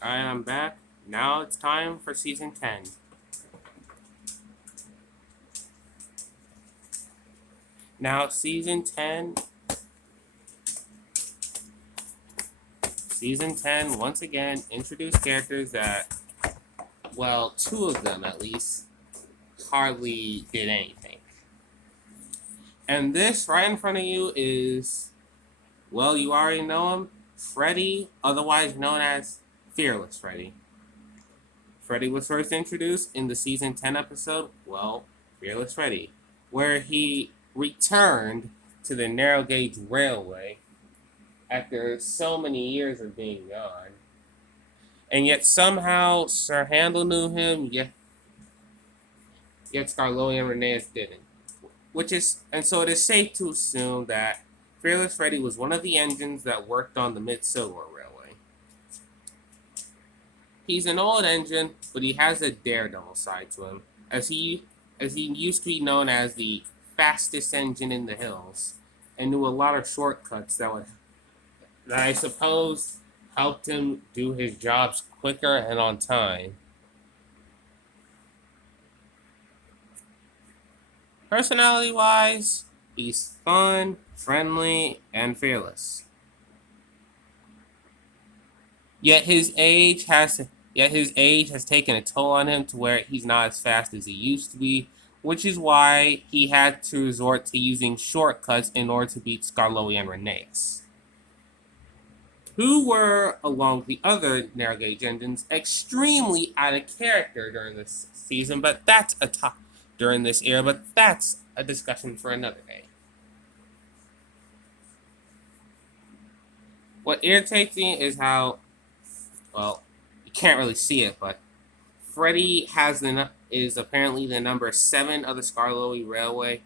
Alright, I'm back. Now it's time for season 10. Now, season 10 once again introduced characters that, well, two of them at least, hardly did anything. And this right in front of you is, well, you already know him, Freddy, otherwise known as Fearless Freddy. Freddy was first introduced in the season 10 episode, well, Fearless Freddy, where he returned to the narrow gauge railway after so many years of being gone. And yet somehow Sir Handel knew him, yet Scarlowi and Rheneas didn't. And so it is safe to assume that Fearless Freddy was one of the engines that worked on the Mid-Sodor Railway. He's an old engine, but he has a daredevil side to him, as he used to be known as the fastest engine in the hills, and knew a lot of shortcuts that I suppose helped him do his jobs quicker and on time. Personality wise, he's fun, friendly, and fearless. Yet his age has taken a toll on him to where he's not as fast as he used to be, which is why he had to resort to using shortcuts in order to beat Scarlowi and Rheneas, who were, along with the other narrow gauge engines, extremely out of character during this season. But that's a top during this era. But that's a discussion for another day. What irritates me is how, well, you can't really see it, but Freddy is apparently the number 7 of the Scarlowi Railway.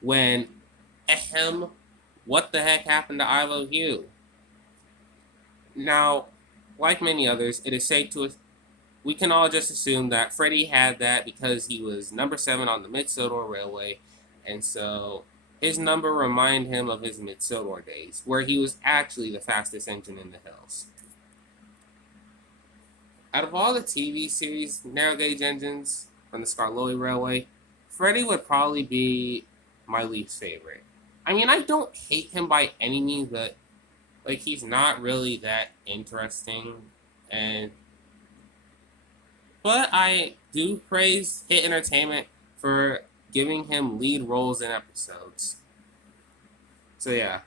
When, ahem, what the heck happened to Ivo Hugh? Now, like many others, it is safe to we can all just assume that Freddy had that because he was number 7 on the Mid-Sodor Railway, and so his number reminded him of his Mid-Sodor days, where he was actually the fastest engine in the hills. Out of all the TV series narrow gauge engines from the Scarlowi Railway, Freddy would probably be my least favorite. I mean, I don't hate him by any means, but he's not really that interesting, and but I do praise Hit Entertainment for giving him lead roles in episodes. So yeah,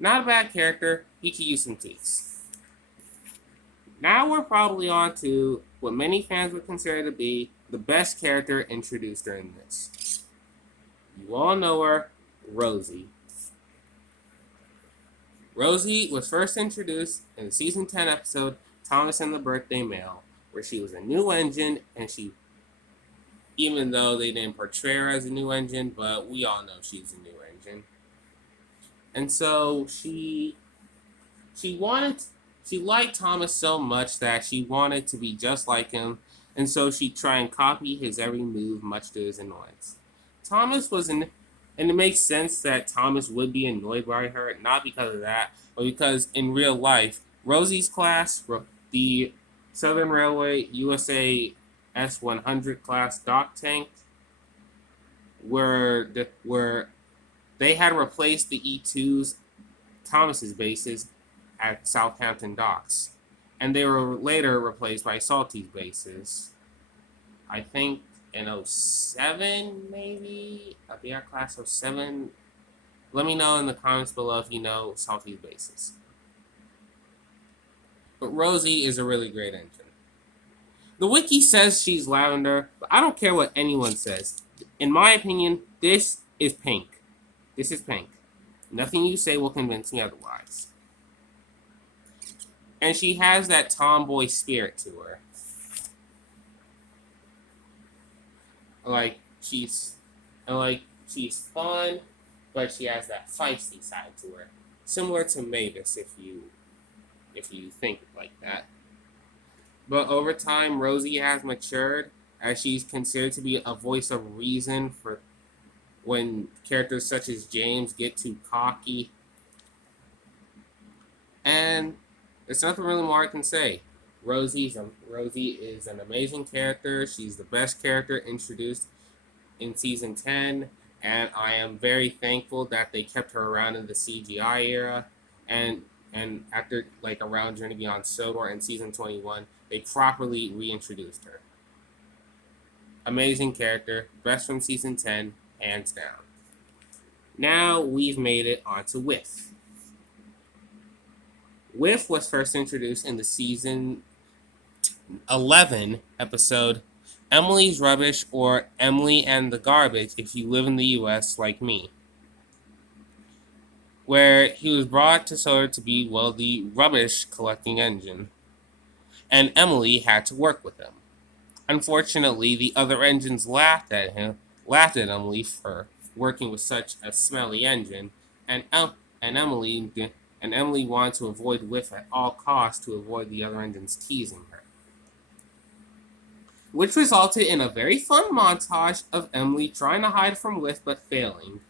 not a bad character. He could use some tweaks. Now we're probably on to what many fans would consider to be the best character introduced during this. You all know her, Rosie. Rosie was first introduced in the season 10 episode Thomas and the Birthday Mail, where she was a new engine, and even though they didn't portray her as a new engine, but we all know she's a new engine. And so she liked Thomas so much that she wanted to be just like him, and so she'd try and copy his every move, much to his annoyance. Thomas was an And it makes sense that Thomas would be annoyed by her, not because of that, but because in real life, Rosie's class, the Southern Railway USA S100 class dock tank, were they had replaced the E2's Thomas's bases at Southampton docks, and they were later replaced by Salty's bases. I think in '07, maybe a BR class '07. Let me know in the comments below if you know Salty's bases. But Rosie is a really great engine. The wiki says she's lavender, but I don't care what anyone says. In my opinion, this is pink. This is pink. Nothing you say will convince me otherwise. And she has that tomboy spirit to her. Like she's she's fun, but she has that feisty side to her, similar to Mavis if you think like that. But over time, Rosie has matured as she's considered to be a voice of reason for when characters such as James get too cocky. And There's nothing really more I can say. Rosie is an amazing character. She's the best character introduced in season 10, and I am very thankful that they kept her around in the CGI era, and after like around Journey Beyond Sodor in season 21, they properly reintroduced her. Amazing character, best from season 10, hands down. Now we've made it onto Whiff. Whiff was first introduced in the season 11 episode Emily's Rubbish, or Emily and the Garbage if you live in the US like me, where he was brought to Sodor to be, well, the rubbish collecting engine, and Emily had to work with him. Unfortunately, the other engines laughed at Emily for working with such a smelly engine, and Emily wanted to avoid Whiff at all costs to avoid the other engines teasing her, which resulted in a very fun montage of Emily trying to hide from Whiff but failing.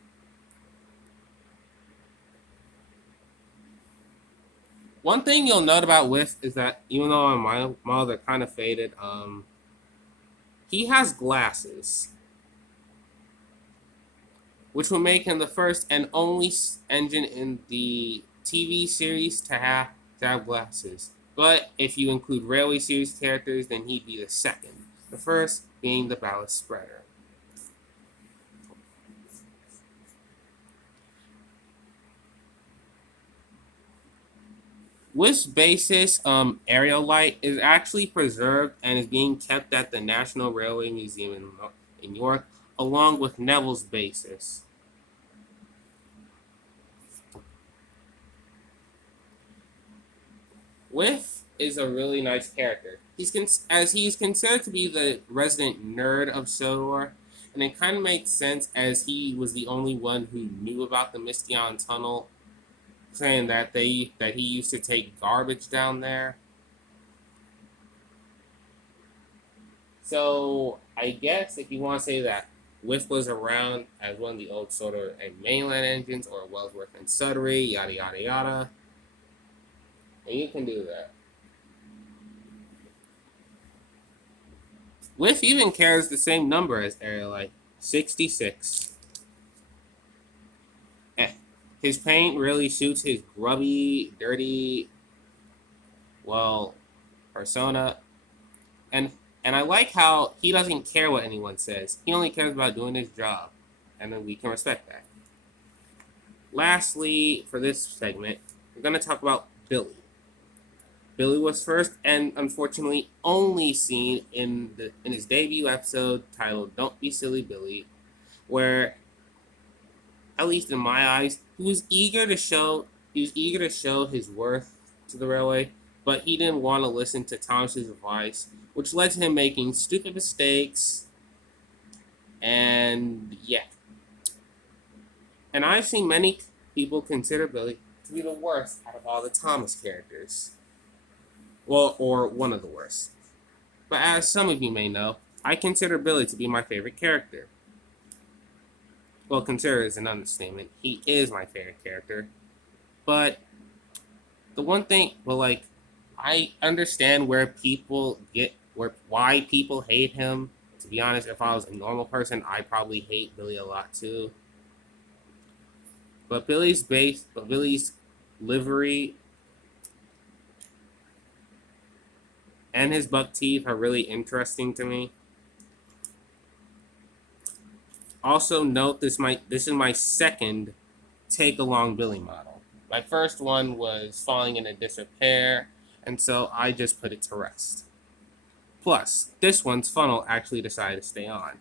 One thing you'll note about Whiff is that even though my models are kind of faded, he has glasses, which will make him the first and only engine in the TV series to have glasses. But if you include Railway Series characters, then he'd be the second. The first being the Ballast Spreader. Whiff's basis, aerial light, is actually preserved and is being kept at the National Railway Museum in York, along with Neville's basis. Whiff is a really nice character. He's considered to be the resident nerd of Sodor, and it kind of makes sense as he was the only one who knew about the Mystion Tunnel, saying that he used to take garbage down there. So I guess if you want to say that Whiff was around as one of the old Sodor and mainland engines, or Wellsworth and Sudbury, yada yada yada, and you can do that. Whiff even carries the same number as Aerialite, 66. His paint really suits his grubby, dirty, well, persona. And I like how he doesn't care what anyone says. He only cares about doing his job. And then we can respect that. Lastly, for this segment, we're going to talk about Billy. Billy was first and unfortunately only seen in his debut episode titled "Don't Be Silly Billy," where, at least in my eyes, he was eager to show his worth to the railway, but he didn't want to listen to Thomas's advice, which led to him making stupid mistakes. And yeah. And I've seen many people consider Billy to be the worst out of all the Thomas characters. Well, or one of the worst. But as some of you may know, I consider Billy to be my favorite character. Well, consider is an understatement. He is my favorite character. But the one thing, I understand why people hate him. To be honest, if I was a normal person, I'd probably hate Billy a lot too. But Billy's livery and his buck teeth are really interesting to me. Also note this is my second take along Billy model. My first one was falling into disrepair, and so I just put it to rest. Plus, this one's funnel actually decided to stay on.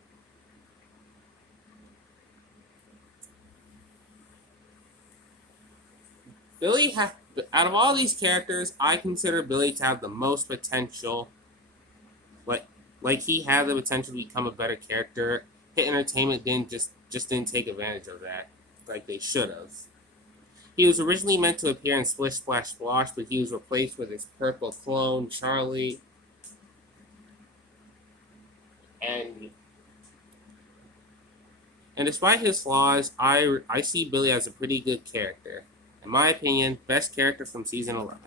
Out of all these characters, I consider Billy to have the most potential. Like he had the potential to become a better character. Hit Entertainment didn't take advantage of that like they should have. He was originally meant to appear in Splish Splash Splosh, but he was replaced with his purple clone, Charlie. And despite his flaws, I see Billy as a pretty good character. In my opinion, best character from season 11.